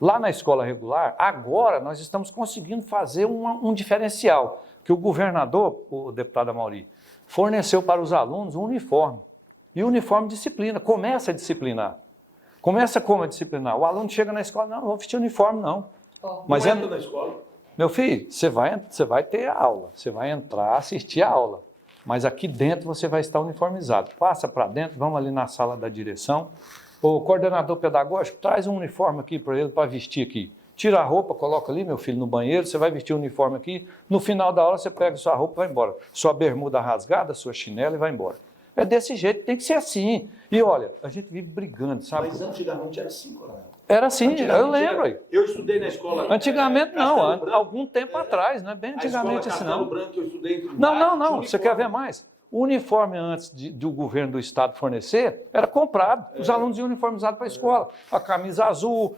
Lá na escola regular, agora nós estamos conseguindo fazer um diferencial, que o governador, o deputado Amaury, forneceu para os alunos um uniforme. E o uniforme disciplina, começa a disciplinar. Começa como a disciplinar? O aluno chega na escola, não vou vestir uniforme, não. Mas entra na escola. Meu filho, você vai ter aula, você vai entrar, assistir a aula. Mas aqui dentro você vai estar uniformizado. Passa para dentro, vamos ali na sala da direção. O coordenador pedagógico traz um uniforme aqui para ele, para vestir aqui. Tira a roupa, coloca ali, meu filho, no banheiro, você vai vestir o uniforme aqui. No final da aula, você pega sua roupa e vai embora. Sua bermuda rasgada, sua chinela e vai embora. É desse jeito, tem que ser assim. E olha, a gente vive brigando, sabe? Mas antigamente era assim, Coronel. Era assim, eu lembro aí. Eu estudei na escola. Antigamente não, Castelo Branco. algum tempo atrás, não é bem antigamente A escola assim Castelo não. Branco que eu estudei. Não, você quer ver mais? O uniforme antes do governo do estado fornecer, era comprado. Os alunos iam uniformizados para a escola. A camisa azul,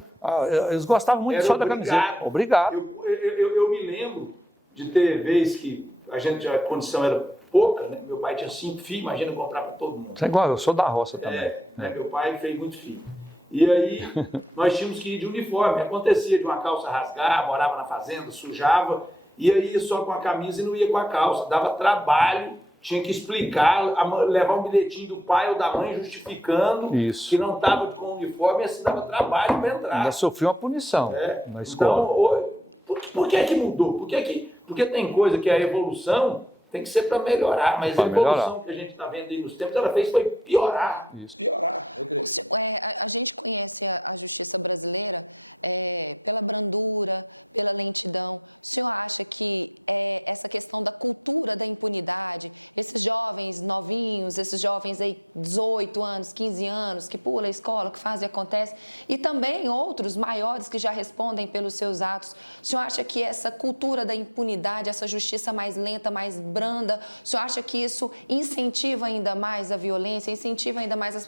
eles gostavam muito só da camiseta. Obrigado. Eu me lembro de ter vez que a condição era pouca, né? Meu pai tinha 5 filhos, imagina comprar para todo mundo. Isso é igual, eu sou da roça também. Né? Meu pai fez muitos filhos. E aí nós tínhamos que ir de uniforme. Acontecia de uma calça rasgar, morava na fazenda, sujava, e aí ia só com a camisa e não ia com a calça. Dava trabalho, tinha que explicar, levar um bilhetinho do pai ou da mãe justificando que não estava com o uniforme, e assim dava trabalho para entrar. Ainda sofri uma punição na escola. Então, por que muda? Porque tem coisa que a evolução tem que ser para melhorar, mas a evolução que a gente está vendo aí nos tempos, ela fez foi piorar. Isso. Piorar. A gente conhece a justiça brasileira pela brandura, pela lentidão. O senhor acha que essa questão da cultura da impunidade, esses jovens novinhos, esses jovens aí 18 anos, 15 anos, que pulam a escola, que fazem e acontece, e também outros maiores que já respondem pelos seus atos, o senhor acha que essa cultura da impunidade, essa justiça mais lenta, mais branda, o senhor acha que isso incentiva ainda mais a violência, incentiva ainda mais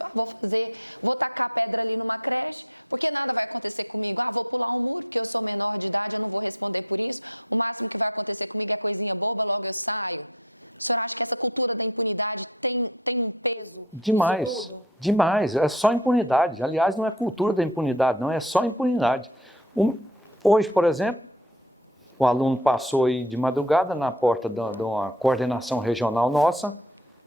vou tacar pedra ali numa creche, porque nada vai acontecer comigo. Vou pular um muro, porque eu sou menor de idade, eu não vou responder por isso. O máximo que vai acontecer comigo é coisinha boba, logo eu saio. O senhor acha que essa cultura da impunidade tem um peso? Demais, nisso tudo? demais. É só impunidade. Aliás, não é cultura da impunidade, não, é só impunidade. Hoje, por exemplo, o aluno passou aí de madrugada na porta de uma coordenação regional nossa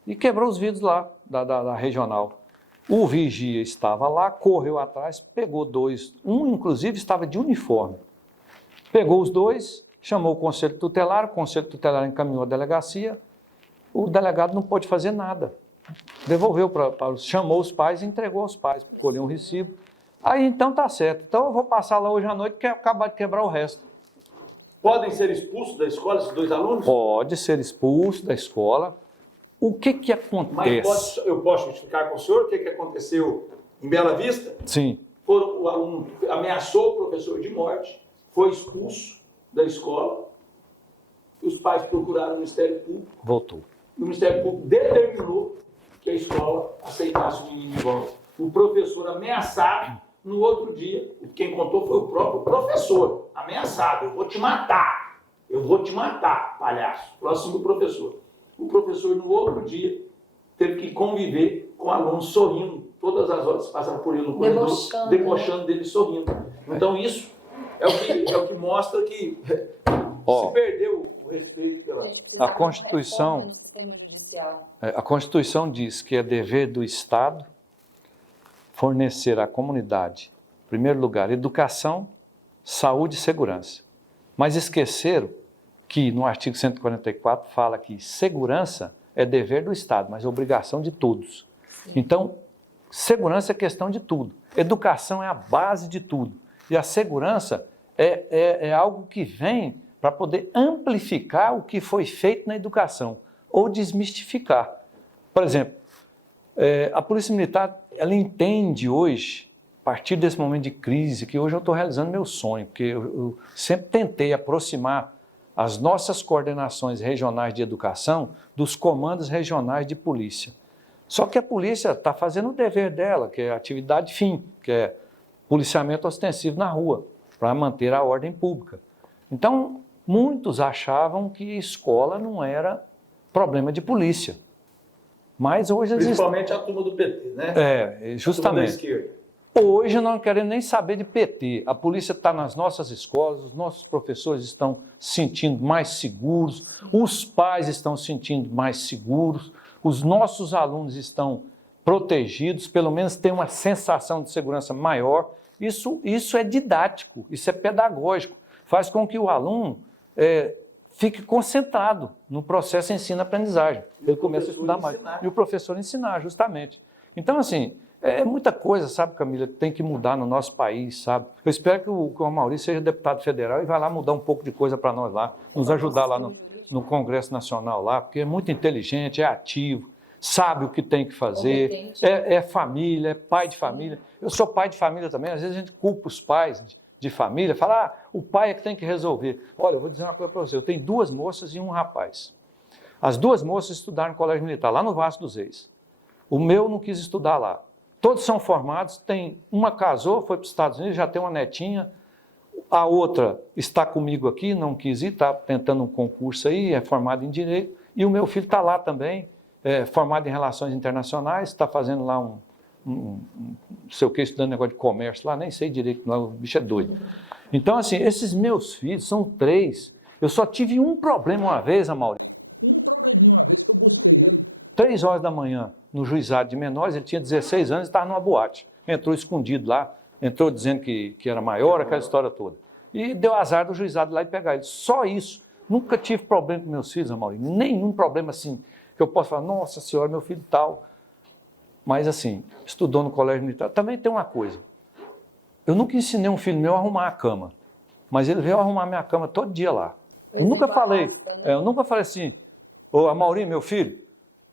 e quebrou os vidros lá da regional. O vigia estava lá, correu atrás, pegou 2, um inclusive estava de uniforme. Pegou os 2, chamou o conselho tutelar encaminhou a delegacia, o delegado não pôde fazer nada. Devolveu chamou os pais e entregou aos pais, colheu um recibo. Né? Aí então tá certo, então eu vou passar lá hoje à noite que acabar de quebrar o resto. Podem ser expulsos da escola esses 2 alunos? Pode ser expulso da escola. O que acontece? Mas eu posso justificar com o senhor o que aconteceu em Bela Vista? Sim. O aluno ameaçou o professor de morte, foi expulso da escola, os pais procuraram o Ministério Público. Voltou. O Ministério Público determinou que a escola aceitasse o menino de volta. O professor ameaçado, no outro dia, quem contou foi o próprio professor, ameaçado, eu vou te matar, palhaço, próximo do professor. O professor, no outro dia, teve que conviver com o aluno sorrindo, todas as horas passando por ele no corredor, debochando dele sorrindo. Então isso é o que mostra que se perdeu o respeito. A gente precisava de uma reforma no sistema judicial. A Constituição diz que é dever do Estado fornecer à comunidade, em primeiro lugar, educação, saúde e segurança. Mas esqueceram que no artigo 144 fala que segurança é dever do Estado, mas é obrigação de todos. Sim. Então, segurança é questão de tudo. Educação é a base de tudo. E a segurança é algo que vem para poder amplificar o que foi feito na educação, ou desmistificar. Por exemplo, a Polícia Militar, ela entende hoje, a partir desse momento de crise, que hoje eu estou realizando meu sonho, porque eu sempre tentei aproximar as nossas coordenações regionais de educação dos comandos regionais de polícia. Só que a polícia está fazendo o dever dela, que é a atividade fim, que é policiamento ostensivo na rua, para manter a ordem pública. Então, muitos achavam que escola não era problema de polícia. Mas hoje... Principalmente a turma do PT, né? Justamente. A turma da esquerda. Hoje não queremos nem saber de PT. A polícia está nas nossas escolas, os nossos professores estão se sentindo mais seguros, Sim. Os pais estão se sentindo mais seguros, os nossos alunos estão protegidos, pelo menos têm uma sensação de segurança maior. Isso é didático, isso é pedagógico, faz com que o aluno fique concentrado no processo ensino-aprendizagem. Ele começa a estudar mais. E o professor ensinar, justamente. Então, assim... É muita coisa, sabe, Camila, que tem que mudar no nosso país, sabe? Eu espero que o Maurício seja deputado federal e vá lá mudar um pouco de coisa para nós lá, nos ajudar lá no Congresso Nacional lá, porque é muito inteligente, é ativo, sabe o que tem que fazer, Competente. é família, é pai de Sim. família. Eu sou pai de família também, às vezes a gente culpa os pais de família, fala, o pai é que tem que resolver. Olha, eu vou dizer uma coisa para você, eu tenho 2 moças e um rapaz. As 2 moças estudaram no colégio militar, lá no Vasco dos Reis. O meu não quis estudar lá. Todos são formados, uma casou, foi para os Estados Unidos, já tem uma netinha. A outra está comigo aqui, não quis ir, está tentando um concurso aí, é formado em Direito. E o meu filho está lá também, formado em Relações Internacionais, está fazendo lá não sei o que, estudando negócio de comércio lá, nem sei direito, lá, o bicho é doido. Então, assim, esses meus filhos são 3. Eu só tive um problema uma vez, Amaury, um probleminha uma vez que eu busquei ele, 3 horas da manhã, no juizado de menores, ele tinha 16 anos e estava numa boate. Entrou escondido lá, entrou dizendo que era maior, aquela história toda. E deu azar do juizado lá de pegar ele. Só isso. Nunca tive problema com meus filhos, Amaury. Nenhum problema assim, que eu possa falar, nossa senhora, meu filho tal. Mas assim, estudou no colégio militar. Também tem uma coisa. Eu nunca ensinei um filho meu a arrumar a cama. Mas ele veio arrumar minha cama todo dia lá. Eu nunca falei, arrasta, né? eu nunca falei assim, ô Amaury, meu filho,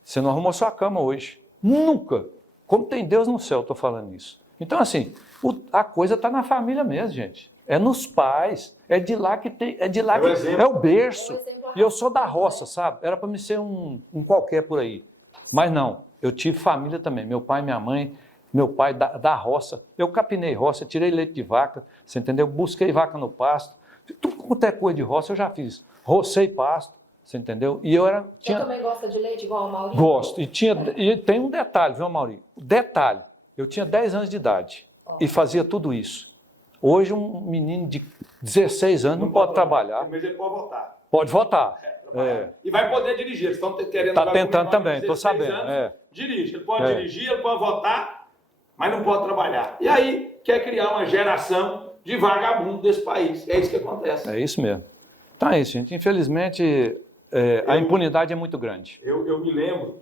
você não arrumou sua cama hoje. Nunca. Como tem Deus no céu, estou falando isso. Então, assim, a coisa está na família mesmo, gente. É nos pais. É de lá que tem. É de lá que é o berço. É o exemplo E eu sou da arrastando, roça, né? sabe? Era para me ser um qualquer por aí. Mas não, eu tive família também. Meu pai e minha mãe, meu pai da roça. Eu capinei roça, tirei leite de vaca, você entendeu? Busquei vaca no pasto. Tudo quanto é coisa de roça eu já fiz. Rocei pasto, você entendeu? E eu era. Você também gosta de leite igual a Mauri? Gosto. E tem um detalhe, viu, Amaury? Detalhe. Eu tinha 10 anos de idade e fazia tudo isso. Hoje um menino de 16 anos não pode trabalhar. Mas ele pode votar. Pode votar. E vai poder dirigir. Eles estão querendo... Está tentando também, estou sabendo. Dirige. Ele pode dirigir, ele pode votar, mas não pode trabalhar. E aí quer criar uma geração de vagabundo desse país. É isso que acontece. É isso mesmo. Então é isso, gente. Infelizmente, a impunidade é muito grande. Eu me lembro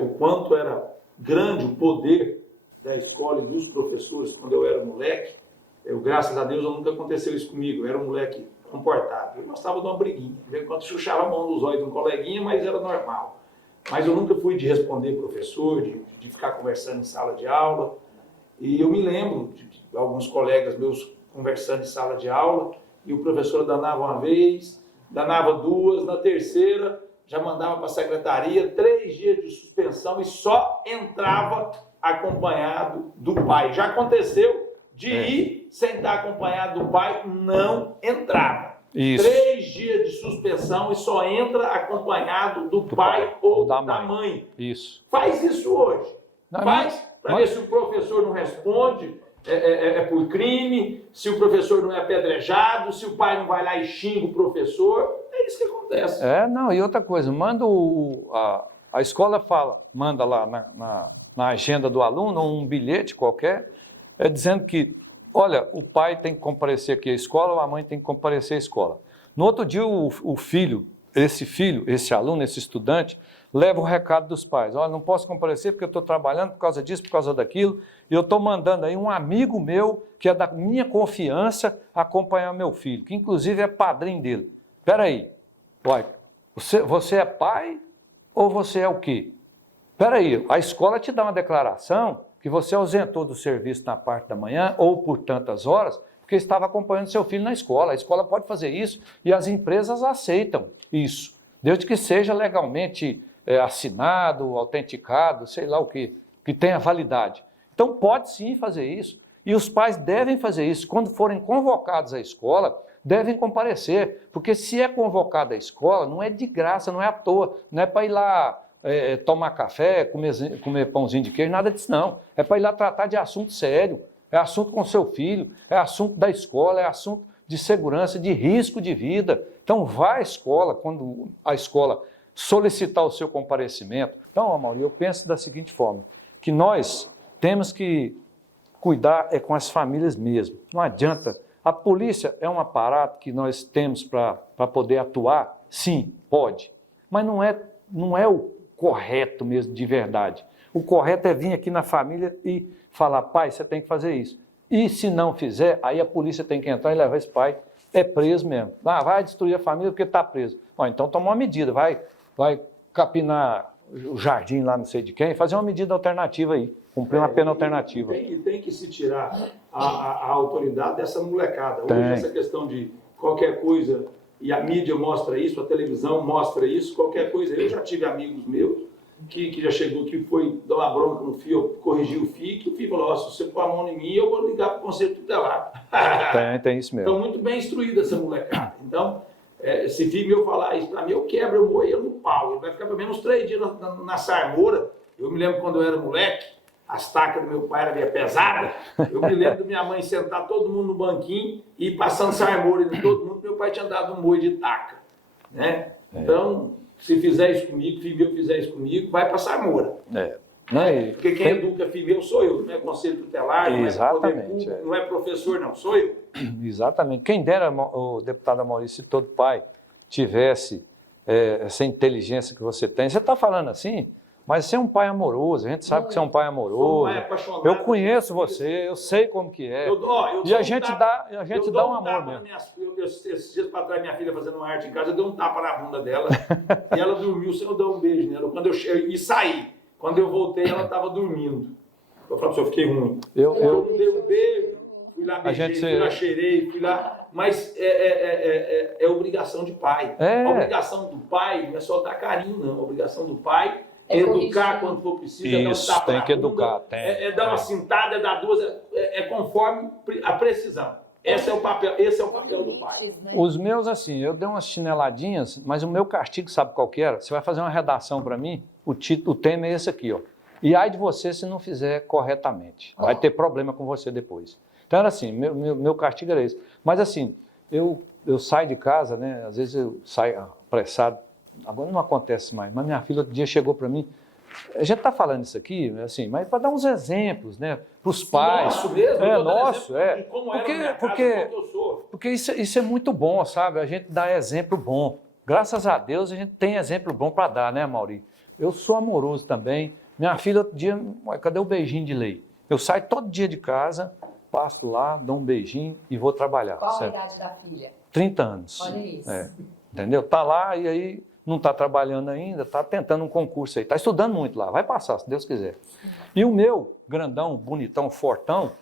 o quanto era grande o poder da escola e dos professores quando eu era moleque. Graças a Deus, nunca aconteceu isso comigo. Eu era um moleque comportado. Eu gostava de uma briguinha. De vez em quando chuchava a mão nos olhos de um coleguinha, mas era normal. Mas eu nunca fui de responder professor, de ficar conversando em sala de aula. E eu me lembro de alguns colegas meus conversando em sala de aula, e o professor danava uma vez, danava 2, na terceira já mandava para a secretaria 3 dias de suspensão e só entrava acompanhado do pai. Já aconteceu de ir sem estar acompanhado do pai, não entrava. Isso. 3 dias de suspensão e só entra acompanhado do pai ou da mãe. Isso. Faz isso hoje. Não, Faz, para ver se o professor não responde, é por crime, se o professor não é apedrejado, se o pai não vai lá e xinga o professor. É isso que acontece. Não, e outra coisa, manda a escola manda lá na agenda do aluno um bilhete qualquer, dizendo que, olha, o pai tem que comparecer aqui à escola ou a mãe tem que comparecer à escola. No outro dia, esse aluno, esse estudante, leva o recado dos pais. Olha, não posso comparecer porque eu estou trabalhando por causa disso, por causa daquilo, e eu estou mandando aí um amigo meu, que é da minha confiança, acompanhar meu filho, que inclusive é padrinho dele. Espera aí, você é pai ou você é o quê? Espera aí, a escola te dá uma declaração que você ausentou do serviço na parte da manhã ou por tantas horas, porque estava acompanhando seu filho na escola. A escola pode fazer isso e as empresas aceitam isso, desde que seja legalmente assinado, autenticado, sei lá o que tenha validade. Então pode sim fazer isso e os pais devem fazer isso. Quando forem convocados à escola, devem comparecer, porque se é convocado à escola, não é de graça, não é à toa, não é para ir lá tomar café, comer pãozinho de queijo, nada disso não. É para ir lá tratar de assunto sério, é assunto com seu filho, é assunto da escola, é assunto de segurança, de risco de vida. Então vá à escola, quando a escola solicitar o seu comparecimento. Então, Amaury, eu penso da seguinte forma, que nós temos que cuidar com as famílias mesmo. Não adianta. Isso. A polícia é um aparato que nós temos para poder atuar? Sim, pode. Mas não é o correto mesmo, de verdade. O correto é vir aqui na família e falar, pai, você tem que fazer isso. E se não fizer, aí a polícia tem que entrar e levar esse pai, preso mesmo. Vai destruir a família porque está preso. Então toma uma medida, vai capinar o jardim lá, não sei de quem, fazer uma medida alternativa aí, cumprir uma pena alternativa. Tem que se tirar a autoridade dessa molecada. Hoje, Tem. essa questão de qualquer coisa, e a mídia mostra isso, a televisão mostra isso, qualquer coisa. Eu já tive amigos meus que já chegou, que foi dar uma bronca no filho, corrigir o filho, que o filho falou, se você pôr a mão em mim, eu vou ligar para o conselho tutelar. Tem isso mesmo. Então, muito bem instruída essa molecada. Então, se filho meu falar isso para mim, eu quebro, eu moio no pau. Ele vai ficar pelo menos 3 dias na sarmoura. Eu me lembro quando eu era moleque, as tacas do meu pai eram meio pesadas. Eu me lembro da minha mãe sentar todo mundo no banquinho e passando sarmoura em todo mundo. Meu pai tinha dado um moio de taca. Né? Então, se fizer isso comigo, filho meu fizer isso comigo, vai para sarmoura. Porque quem educa filho meu sou eu, não é conselho tutelar, não é poder público, não é professor, não, sou eu. Exatamente. Quem dera, o deputado Amaury, se todo pai tivesse essa inteligência que você tem. Você está falando assim, mas você é um pai amoroso, a gente sabe que você é um pai amoroso. Sou um pai apaixonado. Eu conheço você, eu sei como que é. E a gente dá um amor mesmo. Esses dias para trás, minha filha fazendo uma arte em casa, eu dei um tapa na bunda dela e ela dormiu sem eu dar um beijo nela. Quando eu cheguei e saí. Quando eu voltei, ela estava dormindo. Eu falei, eu fiquei ruim. Eu dei um beijo, fui lá beijei, fui lá cheirei, fui lá. Mas é obrigação de pai. A obrigação do pai não é só dar carinho, não. A obrigação do pai é educar quando for preciso, isso, dar um tapa tem na que bunda, educar. dar uma cintada, dar 2, conforme a precisão. Esse é o papel do pai. Né? Os meus, assim, eu dei umas chineladinhas, mas o meu castigo, sabe qual que era? Você vai fazer uma redação para mim, o tema é esse aqui, ó. E ai de você se não fizer corretamente. Vai ter problema com você depois. Então era assim, meu castigo era esse. Mas assim, eu saio de casa, né? Às vezes eu saio apressado. Agora não acontece mais, mas minha filha outro dia chegou para mim. A gente está falando isso aqui, assim, mas para dar uns exemplos, né, para os pais. Nosso mesmo, nosso, de como eu sou. Porque isso é muito bom, sabe? A gente dá exemplo bom. Graças a Deus a gente tem exemplo bom para dar, né, Amaury? Eu sou amoroso também. Minha filha outro dia, cadê o beijinho de lei? Eu saio todo dia de casa, passo lá, dou um beijinho e vou trabalhar. Qual a idade da filha? 30 anos. Olha isso. Entendeu? Tá lá e aí não está trabalhando ainda, está tentando um concurso aí, está estudando muito lá, vai passar, se Deus quiser. E o meu, grandão, bonitão, fortão,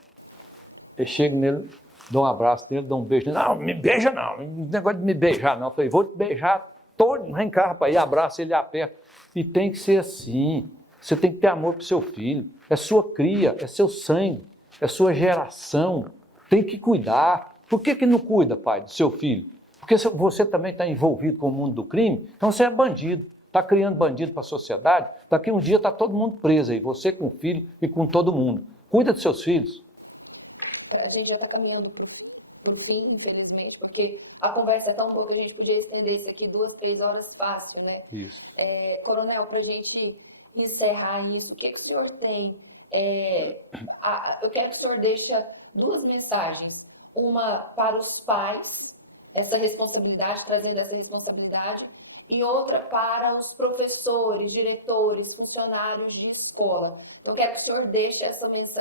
eu chego nele, dou um abraço nele, dou um beijo nele, não, me beija não, não negócio de me beijar não, eu falei, vou te beijar todo, vem cá, rapaz, e abraço ele aperta. E tem que ser assim, você tem que ter amor para o seu filho, é sua cria, é seu sangue, é sua geração, tem que cuidar. Por que não cuida, pai, do seu filho? Porque você também está envolvido com o mundo do crime, então você é bandido, está criando bandido para a sociedade, daqui um dia está todo mundo preso aí, você com o filho e com todo mundo. Cuida dos seus filhos. A gente já está caminhando para o fim, infelizmente, porque a conversa é tão boa que a gente podia estender isso aqui 2, 3 horas fácil, né? Coronel, para a gente encerrar isso, o que o senhor tem? Eu quero que o senhor deixe 2 mensagens, uma para os pais, essa responsabilidade, trazendo essa responsabilidade, e outra para os professores, diretores, funcionários de escola. Então, eu quero que o senhor deixe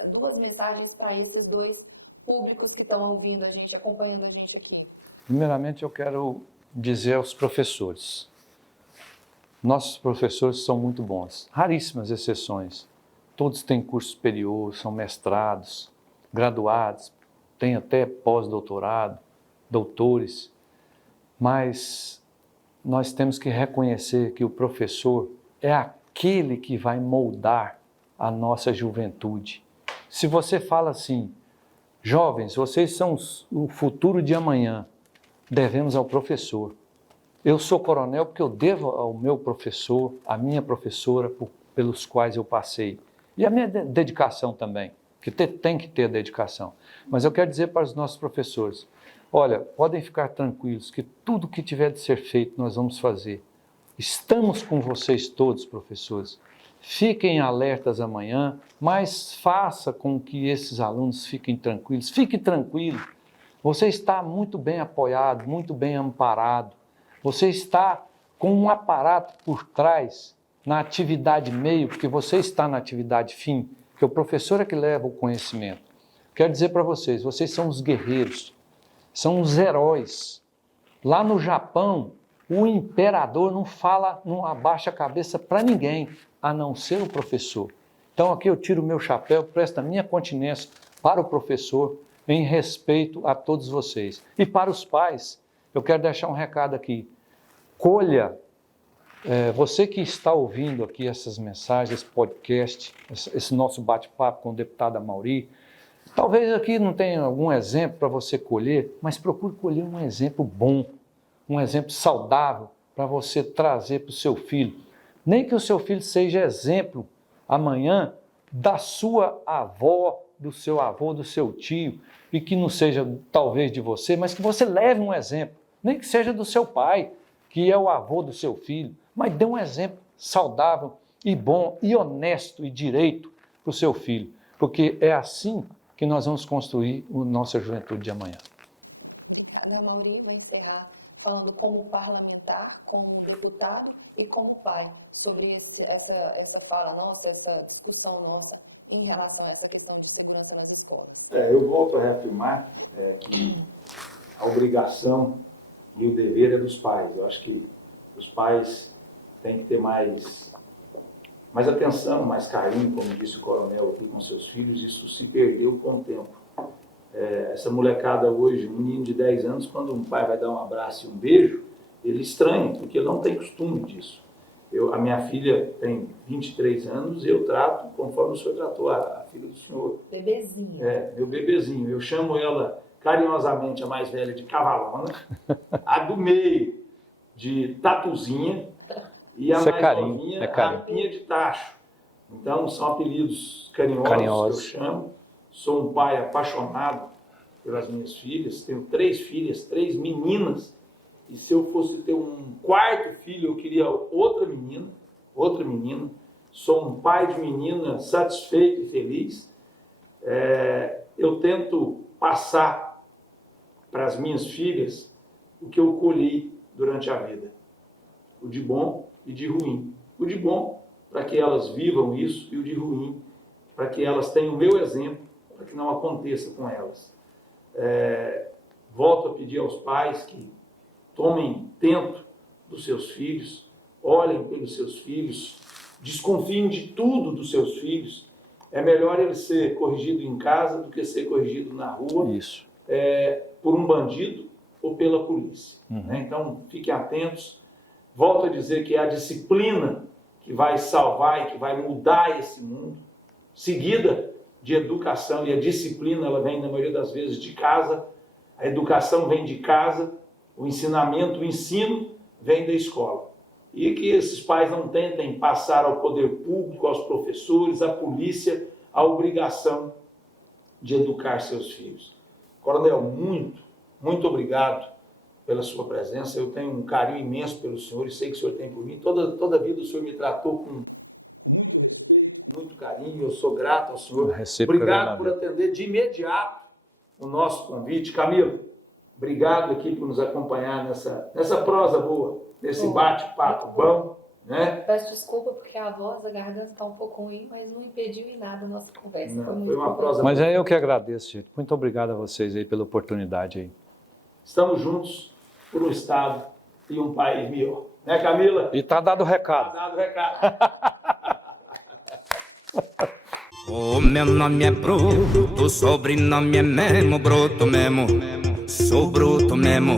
2 mensagens para esses 2 públicos que estão ouvindo a gente, acompanhando a gente aqui. Primeiramente, eu quero dizer aos professores. Nossos professores são muito bons, raríssimas exceções. Todos têm curso superior, são mestrados, graduados, têm até pós-doutorado, doutores, mas nós temos que reconhecer que o professor é aquele que vai moldar a nossa juventude. Se você fala assim, jovens, vocês são o futuro de amanhã, devemos ao professor. Eu sou coronel porque eu devo ao meu professor, à minha professora, pelos quais eu passei. E a minha dedicação também, que tem que ter dedicação. Mas eu quero dizer para os nossos professores, olha, podem ficar tranquilos que tudo que tiver de ser feito nós vamos fazer. Estamos com vocês todos, professores. Fiquem alertas amanhã, mas faça com que esses alunos fiquem tranquilos. Fique tranquilo. Você está muito bem apoiado, muito bem amparado. Você está com um aparato por trás, na atividade meio, porque você está na atividade fim, que o professor é que leva o conhecimento. Quero dizer para vocês, vocês são os guerreiros. São os heróis. Lá no Japão, O imperador não fala, não abaixa a cabeça para ninguém, a não ser o professor. Então aqui eu tiro o meu chapéu, presto a minha continência para o professor, em respeito a todos vocês. E para os pais, eu quero deixar um recado aqui. Colha, você que está ouvindo aqui essas mensagens, esse podcast, esse nosso bate-papo com o deputado Amaury, talvez aqui não tenha algum exemplo para você colher, mas procure colher um exemplo bom, um exemplo saudável para você trazer para o seu filho. Nem que o seu filho seja exemplo amanhã da sua avó, do seu avô, do seu tio, e que não seja talvez de você, mas que você leve um exemplo, nem que seja do seu pai, que é o avô do seu filho, mas dê um exemplo saudável e bom e honesto e direito para o seu filho, porque é assim que nós vamos construir a nossa juventude de amanhã. Obrigada, Amaury. Vai encerrar falando como parlamentar, como deputado e como pai sobre essa fala nossa, essa discussão nossa em relação a essa questão de segurança nas escolas. Eu volto a reafirmar que a obrigação e o dever é dos pais. Eu acho que os pais têm que ter mais atenção, mais carinho, como disse o coronel aqui com seus filhos. Isso se perdeu com o tempo. Essa molecada hoje, um menino de 10 anos, quando um pai vai dar um abraço e um beijo, ele estranha, porque ele não tem costume disso. A minha filha tem 23 anos e eu trato conforme o senhor tratou a filha do senhor. Bebezinha. Meu bebezinho. Eu chamo ela carinhosamente, a mais velha, de cavalona, a do meio de tatuzinha e a mais novinha, a rapinha de tacho. Então, são apelidos carinhosos que eu chamo. Sou um pai apaixonado pelas minhas filhas, tenho 3 filhas, 3 meninas, e se eu fosse ter um quarto filho, eu queria outra menina, sou um pai de menina satisfeito e feliz. Eu tento passar para as minhas filhas o que eu colhi durante a vida, o de bom e de ruim. O de bom, para que elas vivam isso, e o de ruim, para que elas tenham o meu exemplo, para que não aconteça com elas. Volto a pedir aos pais que tomem tento dos seus filhos, olhem pelos seus filhos, desconfiem de tudo dos seus filhos. É melhor ele ser corrigido em casa do que ser corrigido na rua. Isso. Por um bandido ou pela polícia. Então, fiquem atentos. Volto a dizer que é a disciplina que vai salvar e que vai mudar esse mundo, seguida de educação, e a disciplina ela vem, na maioria das vezes, de casa, a educação vem de casa, o ensinamento, o ensino vem da escola. E que esses pais não tentem passar ao poder público, aos professores, à polícia, a obrigação de educar seus filhos. Coronel, muito obrigado pela sua presença. Eu tenho um carinho imenso pelo senhor e sei que o senhor tem por mim. Toda a vida o senhor me tratou com muito respeito, com muito carinho. Eu sou grato ao senhor. Obrigado por atender de imediato o nosso convite. Camila, obrigado aqui por nos acompanhar nessa prosa boa, nesse bate-papo bom. Né? Peço desculpa porque a voz, a garganta está um pouco ruim, mas não impediu em nada a nossa conversa. Não, foi muito uma prosa. Mas eu que agradeço, gente. Muito obrigado a vocês aí pela oportunidade aí. Estamos juntos por um Estado e um país melhor. Né, Camila? E tá dado o recado. Tá dado o recado. O meu nome é Bruto, o sobrenome é mesmo Bruto mesmo, sou bruto mesmo.